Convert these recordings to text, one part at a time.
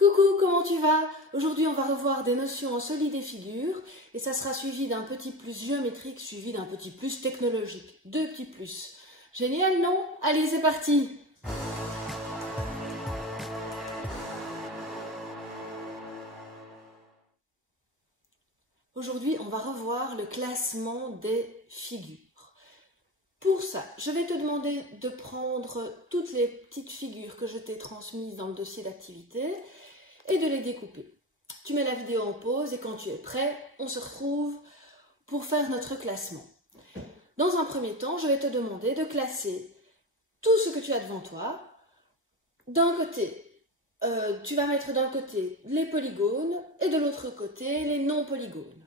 Coucou, comment tu vas? Aujourd'hui, on va revoir des notions en solide et figure et ça sera suivi d'un petit plus géométrique suivi d'un petit plus technologique. Deux petits plus. Génial, non? Allez, c'est parti! Aujourd'hui, on va revoir le classement des figures. Pour ça, je vais te demander de prendre toutes les petites figures que je t'ai transmises dans le dossier d'activité et de les découper. Tu mets la vidéo en pause et quand tu es prêt, on se retrouve pour faire notre classement. Dans un premier temps, je vais te demander de classer tout ce que tu as devant toi. D'un côté, tu vas mettre d'un côté les polygones et de l'autre côté les non-polygones.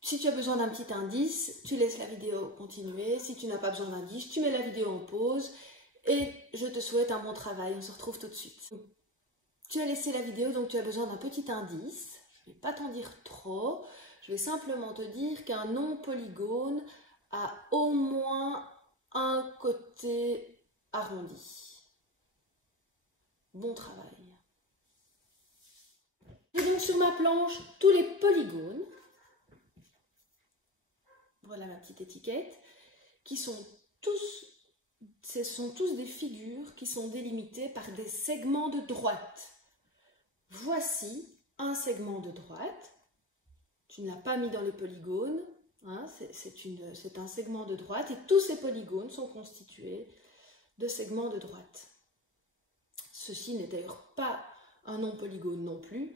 Si tu as besoin d'un petit indice, tu laisses la vidéo continuer. Si tu n'as pas besoin d'indice, tu mets la vidéo en pause et je te souhaite un bon travail. On se retrouve tout de suite. Tu as laissé la vidéo, donc tu as besoin d'un petit indice. Je ne vais pas t'en dire trop. Je vais simplement te dire qu'un non-polygone a au moins un côté arrondi. Bon travail. J'ai donc sur ma planche tous les polygones. Voilà ma petite étiquette, ce sont tous des figures qui sont délimitées par des segments de droite. Voici un segment de droite. Tu ne l'as pas mis dans les polygones, hein, c'est un segment de droite et tous ces polygones sont constitués de segments de droite. Ceci n'est d'ailleurs pas un non-polygone non plus.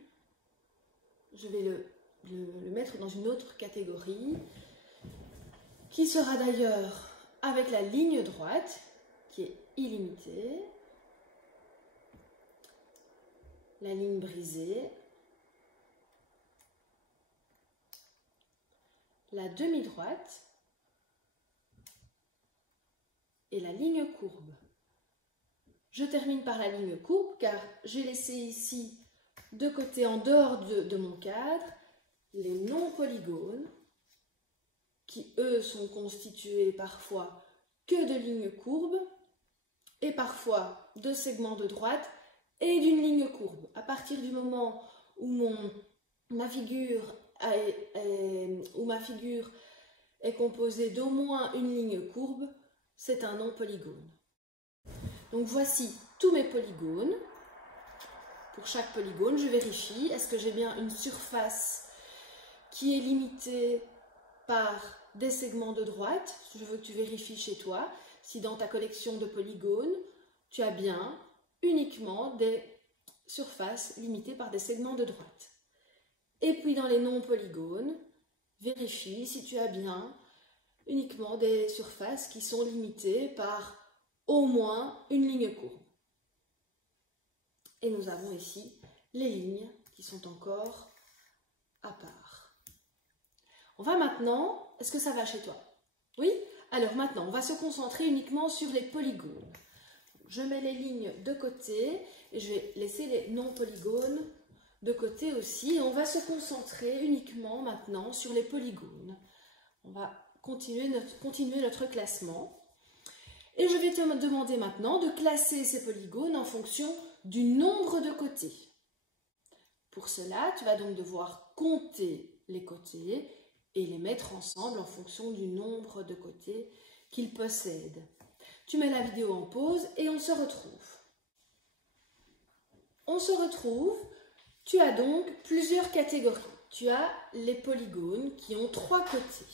Je vais le mettre dans une autre catégorie, qui sera d'ailleurs avec la ligne droite, qui est illimitée, la ligne brisée, la demi-droite et la ligne courbe. Je termine par la ligne courbe car j'ai laissé ici de côté en dehors de mon cadre les non-polygones, qui eux sont constitués parfois que de lignes courbes et parfois de segments de droite et d'une ligne courbe. À partir du moment où ma figure est composée d'au moins une ligne courbe, c'est un non-polygone. Donc voici tous mes polygones. Pour chaque polygone, je vérifie, est-ce que j'ai bien une surface qui est limitée par des segments de droite. Je veux que tu vérifies chez toi si dans ta collection de polygones, tu as bien uniquement des surfaces limitées par des segments de droite. Et puis dans les non-polygones, vérifie si tu as bien uniquement des surfaces qui sont limitées par au moins une ligne courbe. Et nous avons ici les lignes qui sont encore à part. On va maintenant, est-ce que ça va chez toi? Oui? Alors maintenant, on va se concentrer uniquement sur les polygones. Je mets les lignes de côté et je vais laisser les non-polygones de côté aussi. Et on va se concentrer uniquement maintenant sur les polygones. On va continuer notre classement. Et je vais te demander maintenant de classer ces polygones en fonction du nombre de côtés. Pour cela, tu vas donc devoir compter les côtés et les mettre ensemble en fonction du nombre de côtés qu'ils possèdent. Tu mets la vidéo en pause et on se retrouve. Tu as donc plusieurs catégories. Tu as les polygones qui ont 3 côtés.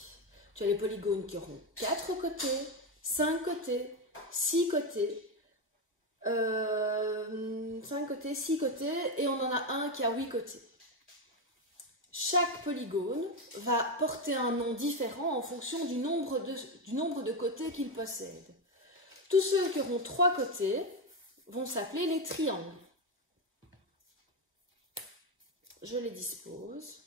Tu as les polygones qui auront 4 côtés, 5 côtés, 6 côtés, 5 côtés, 6 côtés et on en a un qui a 8 côtés. Chaque polygone va porter un nom différent en fonction du nombre de côtés qu'il possède. Tous ceux qui auront 3 côtés vont s'appeler les triangles. Je les dispose.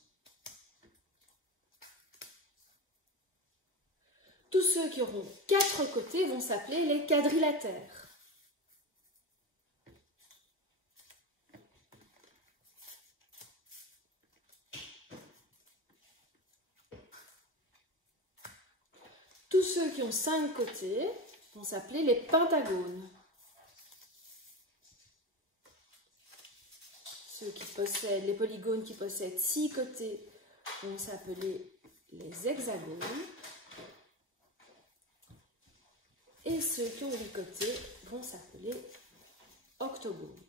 Tous ceux qui auront 4 côtés vont s'appeler les quadrilatères. Tous ceux qui ont 5 côtés vont s'appeler les pentagones. les polygones qui possèdent 6 côtés vont s'appeler les hexagones. Et ceux qui ont 8 côtés vont s'appeler octogones.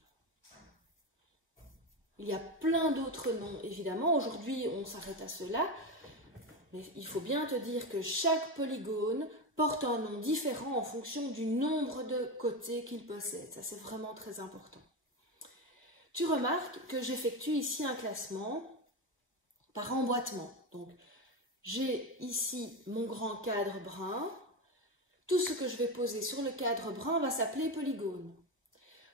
Il y a plein d'autres noms, évidemment. Aujourd'hui, on s'arrête à cela. Mais il faut bien te dire que chaque polygone porte un nom différent en fonction du nombre de côtés qu'il possède. Ça, c'est vraiment très important. Tu remarques que j'effectue ici un classement par emboîtement. Donc, j'ai ici mon grand cadre brun. Tout ce que je vais poser sur le cadre brun va s'appeler polygone.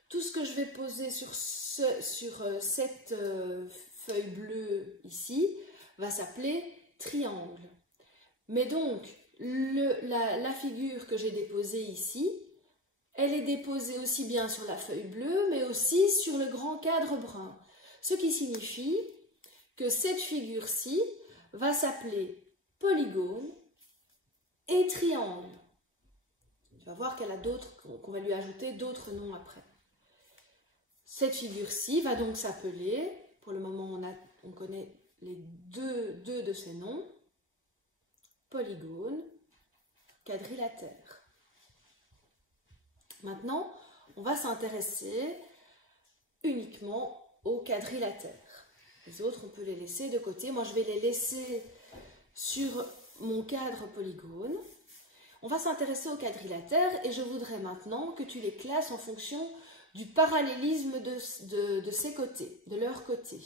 Tout ce que je vais poser sur cette feuille bleue ici va s'appeler triangle. Mais donc, la figure que j'ai déposée ici, elle est déposée aussi bien sur la feuille bleue, mais aussi sur le grand cadre brun. Ce qui signifie que cette figure-ci va s'appeler polygone et triangle. Tu vas voir qu'elle a d'autres, qu'on va lui ajouter d'autres noms après. Cette figure-ci va donc s'appeler, pour le moment on connaît les deux de ces noms, polygone, quadrilatère. Maintenant, on va s'intéresser uniquement au quadrilatère. Les autres, on peut les laisser de côté. Moi, je vais les laisser sur mon cadre polygone. On va s'intéresser au quadrilatère et je voudrais maintenant que tu les classes en fonction du parallélisme de ces côtés, de leurs côtés.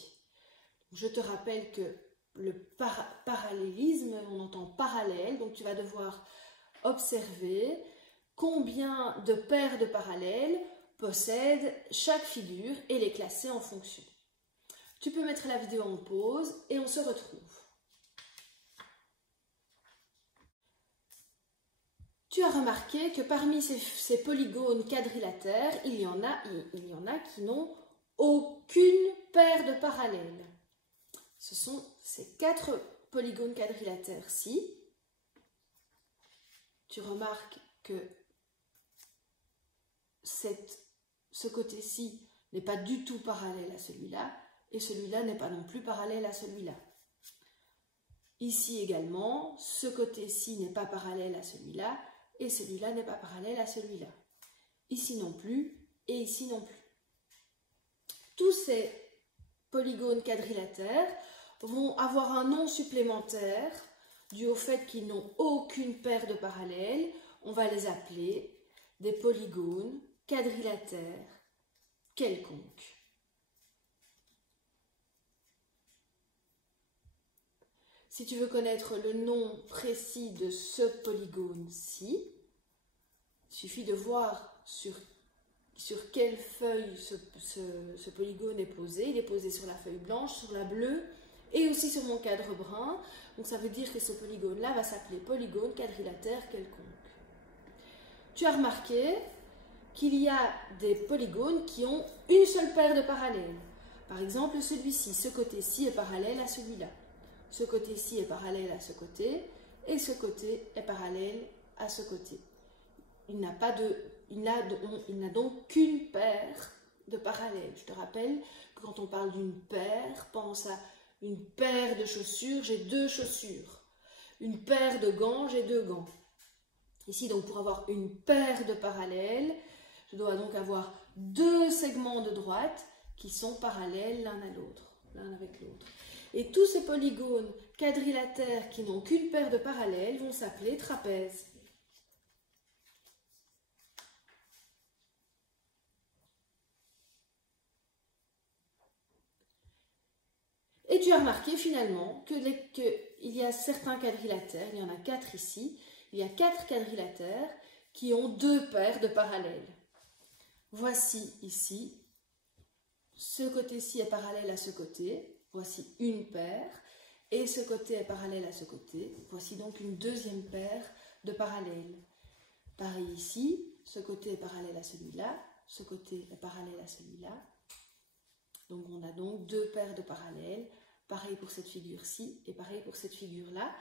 Je te rappelle que le parallélisme, on entend parallèle, donc tu vas devoir observer combien de paires de parallèles possède chaque figure et les classer en fonction. Tu peux mettre la vidéo en pause et on se retrouve. Tu as remarqué que parmi ces polygones quadrilatères, il y en a qui n'ont aucune paire de parallèles. Ce sont ces 4 polygones quadrilatères-ci. Tu remarques que ce côté-ci n'est pas du tout parallèle à celui-là et celui-là n'est pas non plus parallèle à celui-là. Ici également, ce côté-ci n'est pas parallèle à celui-là et celui-là n'est pas parallèle à celui-là. Ici non plus et ici non plus. Tous ces polygones quadrilatères vont avoir un nom supplémentaire dû au fait qu'ils n'ont aucune paire de parallèles. On va les appeler des polygones quadrilatères quelconques. Si tu veux connaître le nom précis de ce polygone-ci, il suffit de voir sur quelle feuille ce polygone est posé. Il est posé sur la feuille blanche, sur la bleue et aussi sur mon cadre brun. Donc ça veut dire que ce polygone-là va s'appeler polygone quadrilatère quelconque. Tu as remarqué qu'il y a des polygones qui ont une seule paire de parallèles. Par exemple, celui-ci, ce côté-ci est parallèle à celui-là. Ce côté-ci est parallèle à ce côté et ce côté est parallèle à ce côté. Il n'a donc qu'une paire de parallèles. Je te rappelle que quand on parle d'une paire, pense à une paire de chaussures, j'ai 2 chaussures. Une paire de gants, j'ai 2 gants. Ici, donc, pour avoir une paire de parallèles, je dois donc avoir 2 segments de droite qui sont parallèles l'un à l'autre, l'un avec l'autre. Et tous ces polygones quadrilatères qui n'ont qu'une paire de parallèles vont s'appeler trapèzes. Et tu as remarqué finalement qu'il y a certains quadrilatères, il y en a 4 ici, il y a 4 quadrilatères qui ont 2 paires de parallèles. Voici ici, ce côté-ci est parallèle à ce côté. Voici une paire, et ce côté est parallèle à ce côté. Voici donc une deuxième paire de parallèles. Pareil ici, ce côté est parallèle à celui-là, ce côté est parallèle à celui-là. Donc on a donc 2 paires de parallèles, pareil pour cette figure-ci et pareil pour cette figure-là.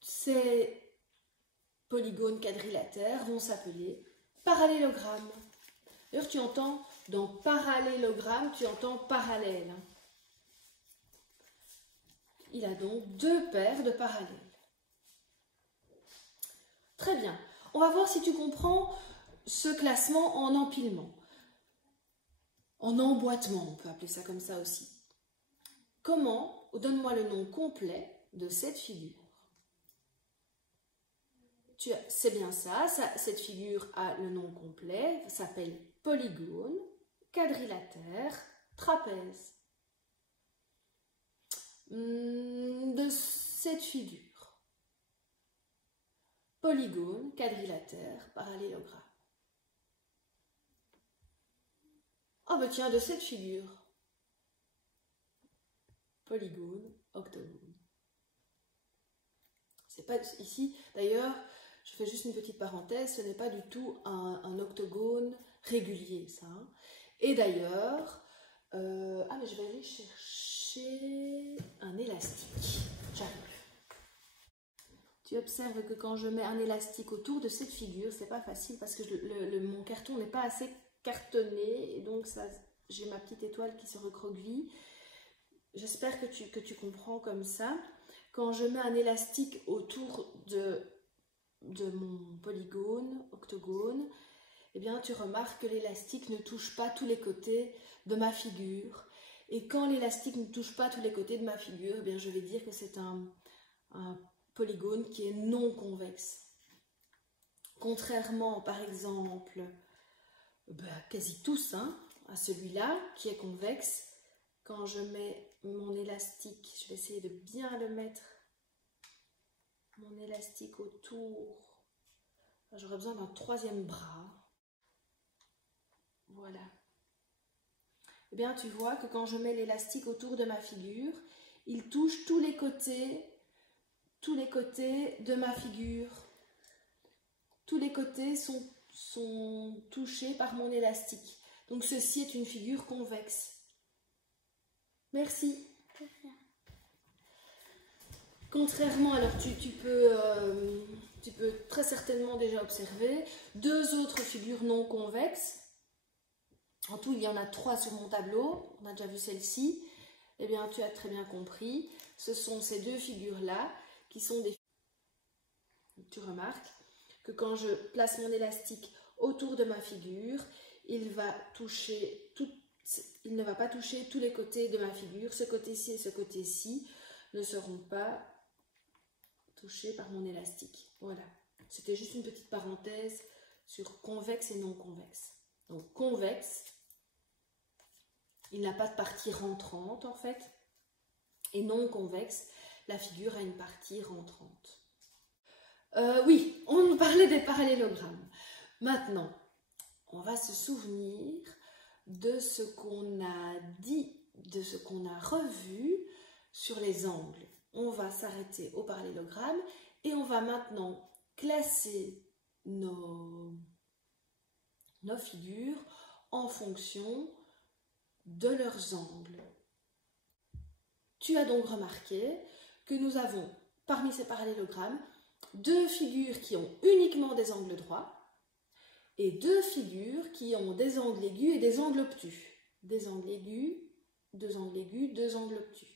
Ces polygones quadrilatères vont s'appeler parallélogrammes. D'ailleurs, tu entends dans parallélogramme, tu entends parallèle. Il a donc deux paires de parallèles. Très bien. On va voir si tu comprends ce classement en empilement. En emboîtement, on peut appeler ça comme ça aussi. Comment, donne-moi le nom complet de cette figure. C'est bien ça, cette figure a le nom complet, s'appelle polygone, quadrilatère, trapèze. De cette figure, polygone, quadrilatère, parallélogramme. Ah ben tiens, de cette figure, polygone, octogone. C'est pas ici, d'ailleurs, je fais juste une petite parenthèse, ce n'est pas du tout un octogone régulier, ça. Hein. Et d'ailleurs, mais je vais aller chercher un élastique. J'arrive. Tu observes que quand je mets un élastique autour de cette figure, c'est pas facile parce que mon carton n'est pas assez cartonné et donc j'ai ma petite étoile qui se recroqueville. J'espère que tu comprends comme ça. Quand je mets un élastique autour de mon polygone, octogone, eh bien tu remarques que l'élastique ne touche pas tous les côtés de ma figure. Et quand l'élastique ne touche pas tous les côtés de ma figure, eh bien je vais dire que c'est un polygone qui est non convexe. Contrairement, par exemple, quasi tous, hein, à celui-là qui est convexe, quand je mets mon élastique, je vais essayer de bien le mettre, mon élastique autour, j'aurais besoin d'un troisième bras, voilà. Eh bien, tu vois que quand je mets l'élastique autour de ma figure, il touche tous les côtés de ma figure. Tous les côtés sont touchés par mon élastique. Donc, ceci est une figure convexe. Merci. Contrairement, alors tu peux très certainement déjà observer deux autres figures non convexes. En tout, il y en a 3 sur mon tableau. On a déjà vu celle-ci. Eh bien, tu as très bien compris. Ce sont ces deux figures-là qui sont des... Tu remarques que quand je place mon élastique autour de ma figure, il ne va pas toucher tous les côtés de ma figure. Ce côté-ci et ce côté-ci ne seront pas touchés par mon élastique. Voilà. C'était juste une petite parenthèse sur convexe et non convexe. Donc, convexe, il n'a pas de partie rentrante en fait. Et non convexe, la figure a une partie rentrante. Oui, on parlait des parallélogrammes. Maintenant, on va se souvenir de ce qu'on a dit, de ce qu'on a revu sur les angles. On va s'arrêter au parallélogramme et on va maintenant classer nos figures en fonction de leurs angles. Tu as donc remarqué que nous avons, parmi ces parallélogrammes, deux figures qui ont uniquement des angles droits et deux figures qui ont des angles aigus et des angles obtus. Des angles aigus, deux angles aigus, deux angles obtus.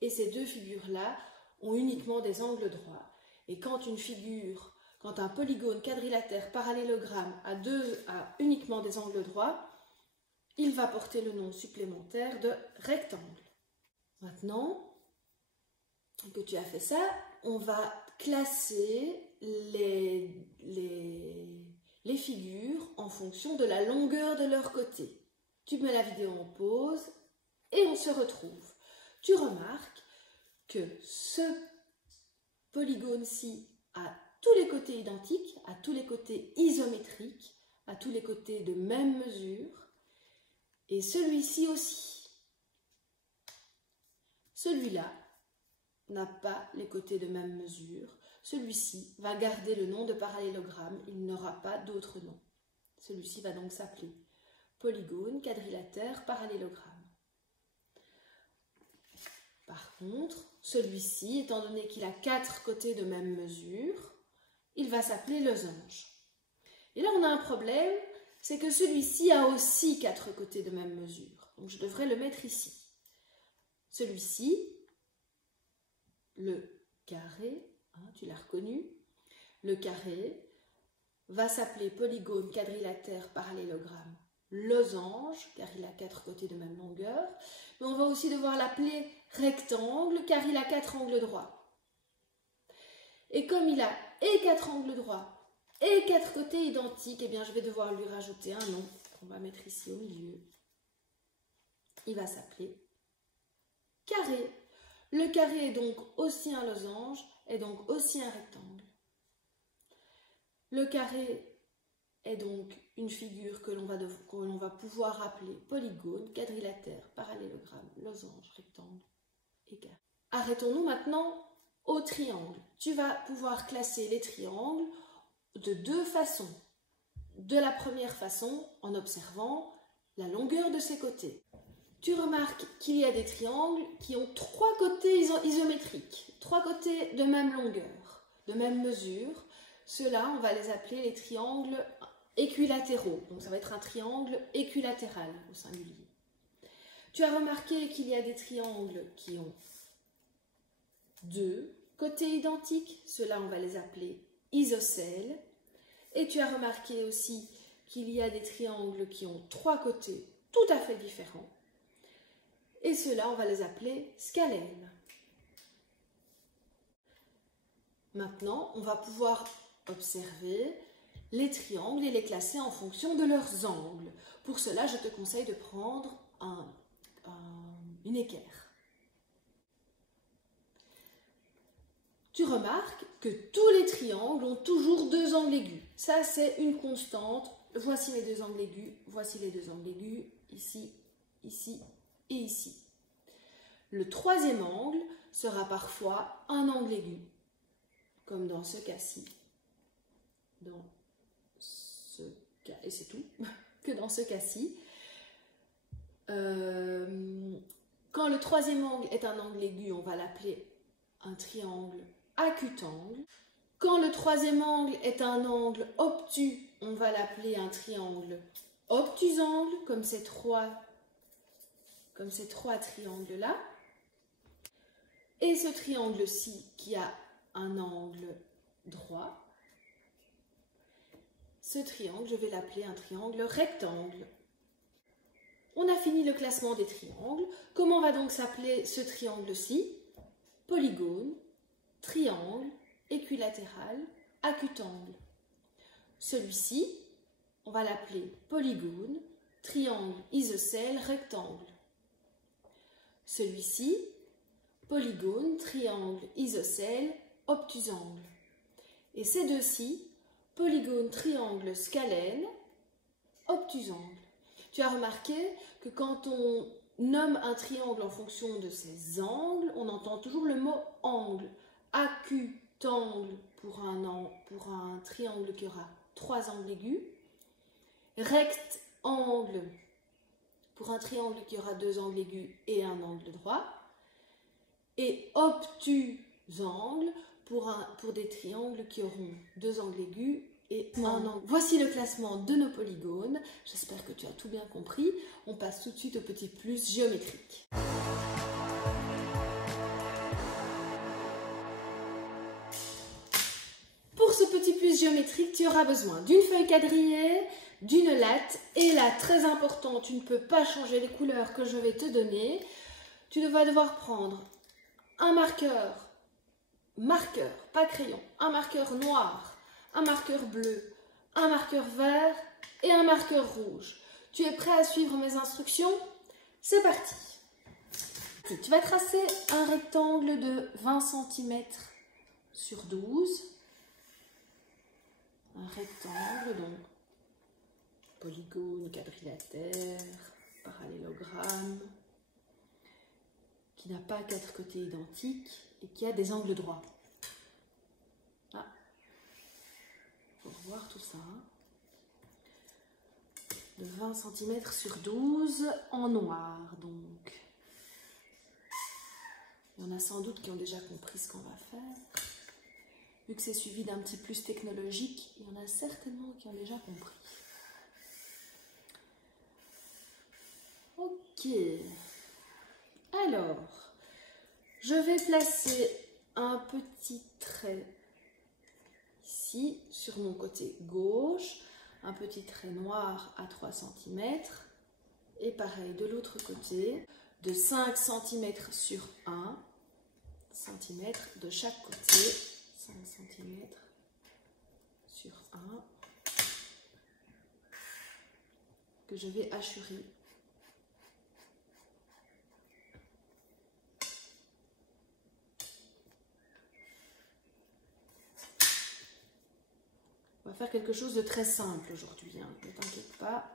Et ces deux figures-là ont uniquement des angles droits. Et quand un polygone quadrilatère parallélogramme a uniquement des angles droits, il va porter le nom supplémentaire de rectangle. Maintenant que tu as fait ça, on va classer les figures en fonction de la longueur de leur côté. Tu mets la vidéo en pause et on se retrouve. Tu remarques que ce polygone-ci a tous les côtés identiques, a tous les côtés isométriques, a tous les côtés de même mesure, et celui-ci aussi. Celui-là n'a pas les côtés de même mesure. Celui-ci va garder le nom de parallélogramme, il n'aura pas d'autre nom. Celui-ci va donc s'appeler polygone quadrilatère parallélogramme. Par contre, celui-ci, étant donné qu'il a 4 côtés de même mesure, il va s'appeler losange. Et là, on a un problème, c'est que celui-ci a aussi 4 côtés de même mesure. Donc je devrais le mettre ici. Celui-ci, le carré, hein, tu l'as reconnu, le carré va s'appeler polygone, quadrilatère, parallélogramme, losange, car il a 4 côtés de même longueur. Mais on va aussi devoir l'appeler rectangle, car il a 4 angles droits. Et comme il a et 4 angles droits et 4 côtés identiques, eh bien je vais devoir lui rajouter un nom qu'on va mettre ici au milieu. Il va s'appeler carré. Le carré est donc aussi un losange, est donc aussi un rectangle. Le carré est donc une figure que l'on va pouvoir appeler polygone, quadrilatère, parallélogramme, losange, rectangle et carré. Arrêtons-nous maintenant au triangle. Tu vas pouvoir classer les triangles de 2 façons. De la première façon, en observant la longueur de ses côtés. Tu remarques qu'il y a des triangles qui ont 3 côtés isométriques, 3 côtés de même longueur, de même mesure. Ceux-là, on va les appeler les triangles équilatéraux. Donc ça va être un triangle équilatéral au singulier. Tu as remarqué qu'il y a des triangles qui ont 2 côtés identiques. Ceux-là, on va les appeler isocèles. Et tu as remarqué aussi qu'il y a des triangles qui ont 3 côtés tout à fait différents. Et ceux-là, on va les appeler scalènes. Maintenant, on va pouvoir observer les triangles et les classer en fonction de leurs angles. Pour cela, je te conseille de prendre une équerre. Tu remarques que tous les triangles ont toujours 2 angles aigus. Ça, c'est une constante. Voici mes 2 angles aigus, voici les 2 angles aigus, ici, ici et ici. Le 3e angle sera parfois un angle aigu, comme dans ce cas-ci. Dans ce cas, et c'est tout, que dans ce cas-ci. Quand le 3e angle est un angle aigu, on va l'appeler un triangle acutangle. Quand le 3e angle est un angle obtus, on va l'appeler un triangle obtusangle, comme ces 3 triangles-là. Et ce triangle-ci qui a un angle droit, ce triangle, je vais l'appeler un triangle rectangle. On a fini le classement des triangles. Comment va donc s'appeler ce triangle-ci? Polygone, triangle, équilatéral, acutangle. Celui-ci, on va l'appeler polygone, triangle, isocèle, rectangle. Celui-ci, polygone, triangle, isocèle, obtusangle. Et ces deux-ci, polygone, triangle, scalène, obtusangle. Tu as remarqué que quand on nomme un triangle en fonction de ses angles, on entend toujours le mot angle. Acutangle pour un triangle qui aura 3 angles aigus. Rectangle pour un triangle qui aura 2 angles aigus et un angle droit. Et obtusangle pour des triangles qui auront 2 angles aigus et un angle. Voici le classement de nos polygones. J'espère que tu as tout bien compris. On passe tout de suite au petit plus géométrique. Pour ce petit plus géométrique, tu auras besoin d'une feuille quadrillée, d'une latte et là, très important, tu ne peux pas changer les couleurs que je vais te donner. Tu vas devoir prendre un marqueur, pas crayon, un marqueur noir, un marqueur bleu, un marqueur vert et un marqueur rouge. Tu es prêt à suivre mes instructions? C'est parti! Tu vas tracer un rectangle de 20 cm sur 12. Un rectangle, donc polygone, quadrilatère, parallélogramme, qui n'a pas 4 côtés identiques et qui a des angles droits. Ah, il faut revoir tout ça. Hein. De 20 cm sur 12 en noir, donc. Il y en a sans doute qui ont déjà compris ce qu'on va faire. Vu que c'est suivi d'un petit plus technologique, il y en a certainement qui ont déjà compris. pied. Alors, je vais placer un petit trait ici sur mon côté gauche, un petit trait noir à 3 cm et pareil de l'autre côté, de 5 cm sur 1 cm de chaque côté, 5 cm sur 1 que je vais hachurer. On va faire quelque chose de très simple aujourd'hui, hein, ne t'inquiète pas.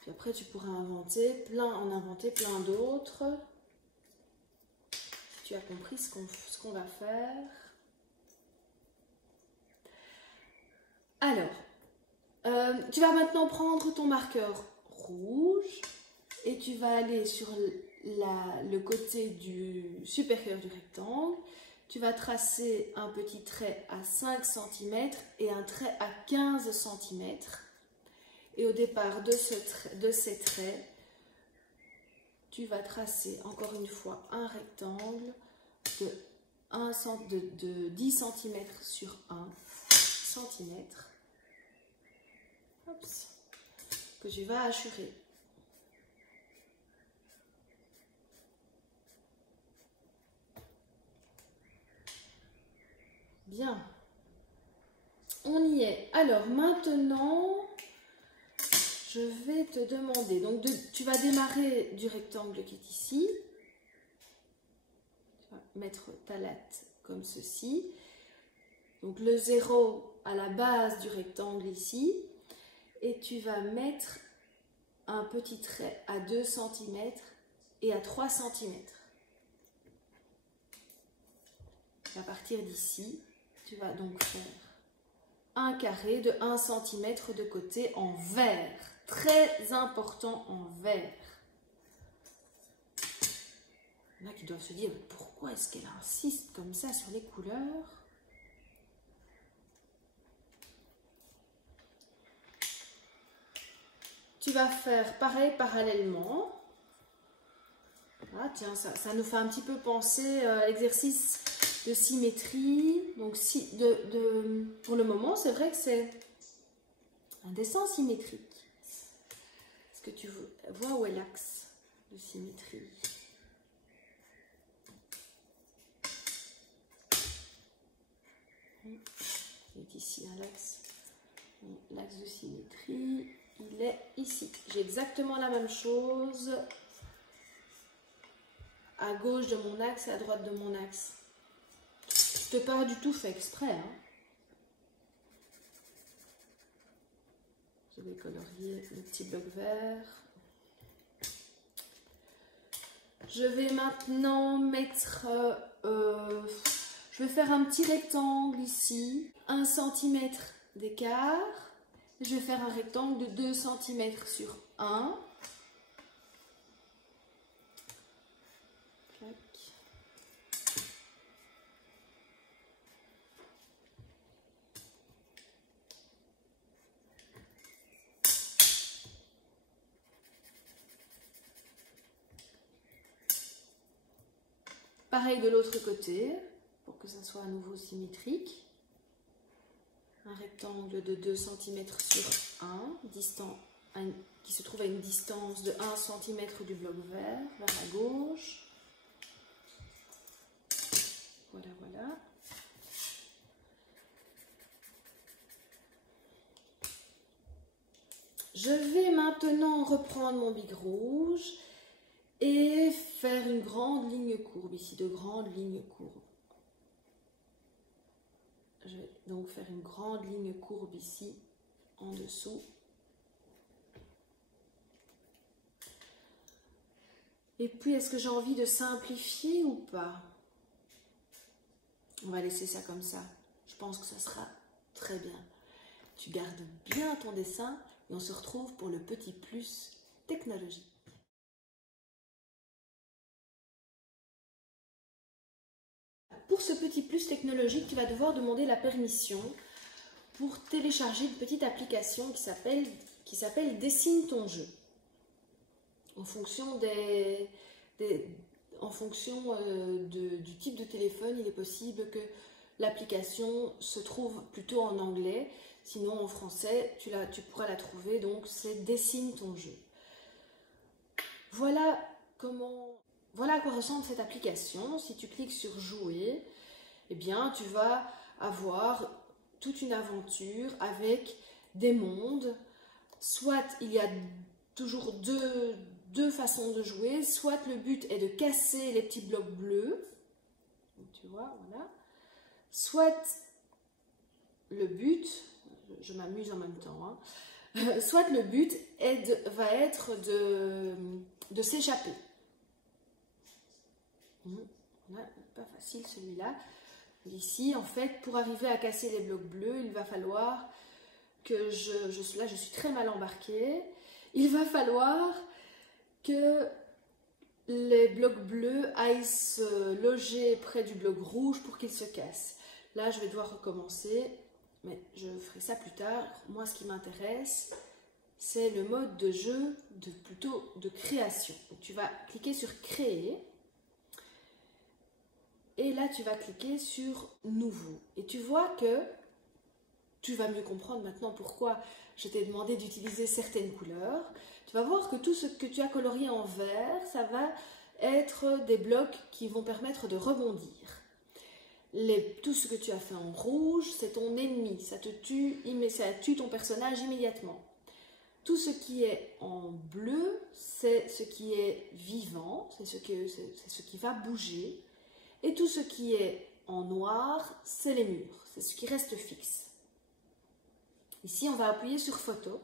Puis après, tu pourras en inventer plein d'autres. Si tu as compris ce qu'on va faire. Alors, tu vas maintenant prendre ton marqueur rouge et tu vas aller sur le côté supérieur du rectangle. Tu vas tracer un petit trait à 5 cm et un trait à 15 cm. Et au départ de ces traits, tu vas tracer encore une fois un rectangle de 10 cm sur 1 cm que tu vas hachurer. Bien, on y est. Alors maintenant, je vais te demander, donc tu vas démarrer du rectangle qui est ici. Tu vas mettre ta latte comme ceci. Donc le 0 à la base du rectangle ici. Et tu vas mettre un petit trait à 2 cm et à 3 cm. À partir d'ici, tu vas donc faire un carré de 1 cm de côté en vert. Très important en vert. Il y en a qui doivent se dire, pourquoi est-ce qu'elle insiste comme ça sur les couleurs? Tu vas faire pareil parallèlement. Ah, tiens, ça nous fait un petit peu penser à l'exercice de symétrie. Donc, pour le moment, c'est vrai que c'est un dessin symétrique. Est-ce que tu vois où est l'axe de symétrie? C'est ici un axe. L'axe de symétrie, il est ici. J'ai exactement la même chose à gauche de mon axe et à droite de mon axe. C'est pas du tout fait exprès, hein. Je vais colorier le petit bloc vert. Je vais maintenant mettre... je vais faire un petit rectangle ici, 1 cm d'écart. Je vais faire un rectangle de 2 cm sur 1. Pareil de l'autre côté, pour que ça soit à nouveau symétrique. Un rectangle de 2 cm sur 1, qui se trouve à une distance de 1 cm du bloc vert vers la gauche. Voilà, voilà. Je vais maintenant reprendre mon bic rouge et faire une grande ligne courbe ici, de grandes lignes courbes. Je vais donc faire une grande ligne courbe ici, en dessous. Et puis, est-ce que j'ai envie de simplifier ou pas? On va laisser ça comme ça. Je pense que ça sera très bien. Tu gardes bien ton dessin et on se retrouve pour le petit plus technologique. Pour ce petit plus technologique, tu vas devoir demander la permission pour télécharger une petite application qui s'appelle Dessine ton jeu. En fonction du type de téléphone, il est possible que l'application se trouve plutôt en anglais. Sinon, en français, tu pourras la trouver. Donc, c'est Dessine ton jeu. Voilà à quoi ressemble cette application. Si tu cliques sur Jouer, eh bien, tu vas avoir toute une aventure avec des mondes. Soit il y a toujours deux façons de jouer. Soit le but est de casser les petits blocs bleus. Tu vois, voilà. Soit le but, je m'amuse en même temps, hein, soit le but va être de s'échapper. Pas facile celui-là. Ici, en fait, pour arriver à casser les blocs bleus, il va falloir que là, je suis très mal embarquée. Il va falloir que les blocs bleus aillent se loger près du bloc rouge pour qu'ils se cassent. Là, je vais devoir recommencer, mais je ferai ça plus tard. Moi, ce qui m'intéresse, c'est le mode de jeu, plutôt de création. Donc, tu vas cliquer sur Créer. Et là, tu vas cliquer sur Nouveau. Et tu vois que tu vas mieux comprendre maintenant pourquoi je t'ai demandé d'utiliser certaines couleurs. Tu vas voir que tout ce que tu as colorié en vert, ça va être des blocs qui vont permettre de rebondir. Tout ce que tu as fait en rouge, c'est ton ennemi. Ça tue ton personnage immédiatement. Tout ce qui est en bleu, c'est ce qui est vivant, c'est ce qui va bouger. Et tout ce qui est en noir, c'est les murs, c'est ce qui reste fixe. Ici, on va appuyer sur Photo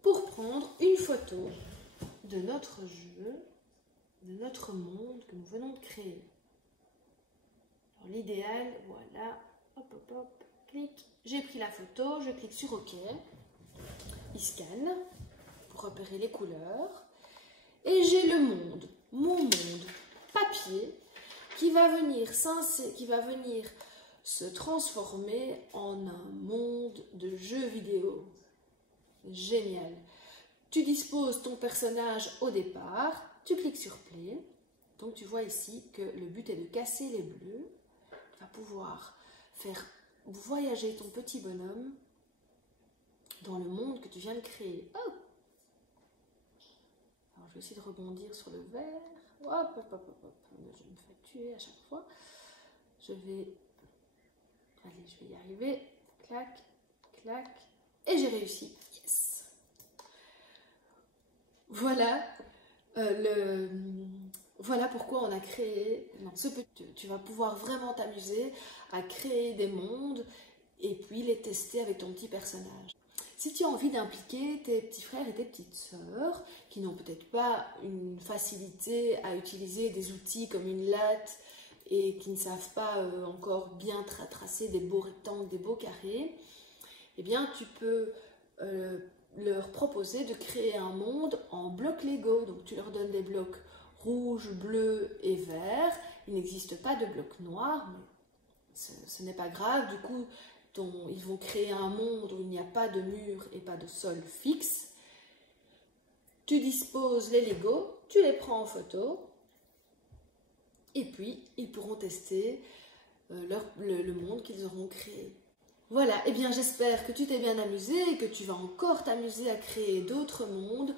pour prendre une photo de notre jeu, de notre monde que nous venons de créer. L'idéal, voilà, hop, hop, hop, clic. J'ai pris la photo, je clique sur OK. Il scanne pour repérer les couleurs. Et j'ai le monde, mon monde papier, qui va venir se transformer en un monde de jeux vidéo. Génial. Tu disposes ton personnage au départ, tu cliques sur Play. Donc tu vois ici que le but est de casser les bleus. Tu vas pouvoir faire voyager ton petit bonhomme dans le monde que tu viens de créer. Oh! Alors je vais essayer de rebondir sur le vert. Hop, hop, hop, hop, hop. Je me fais tuer à chaque fois. Je vais y arriver. Clac, clac. Et j'ai réussi. Yes! Voilà. Voilà pourquoi on a créé tu vas pouvoir vraiment t'amuser à créer des mondes et puis les tester avec ton petit personnage. Si tu as envie d'impliquer tes petits frères et tes petites sœurs qui n'ont peut-être pas une facilité à utiliser des outils comme une latte et qui ne savent pas encore bien tracer des beaux rectangles, des beaux carrés, eh bien tu peux leur proposer de créer un monde en blocs Lego. Donc tu leur donnes des blocs rouge, bleu et vert. Il n'existe pas de bloc noir, mais ce n'est pas grave. Du coup, ils vont créer un monde où il n'y a pas de mur et pas de sol fixe. Tu disposes les Lego, tu les prends en photo et puis ils pourront tester le monde qu'ils auront créé. Voilà, et bien j'espère que tu t'es bien amusé et que tu vas encore t'amuser à créer d'autres mondes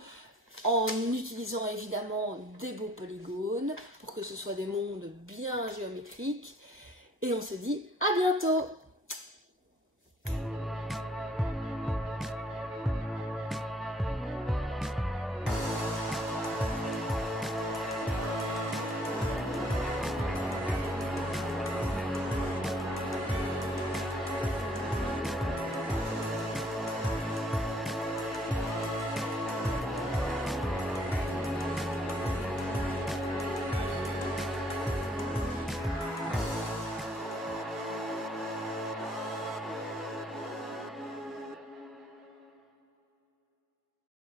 en utilisant évidemment des beaux polygones pour que ce soit des mondes bien géométriques. Et on se dit à bientôt!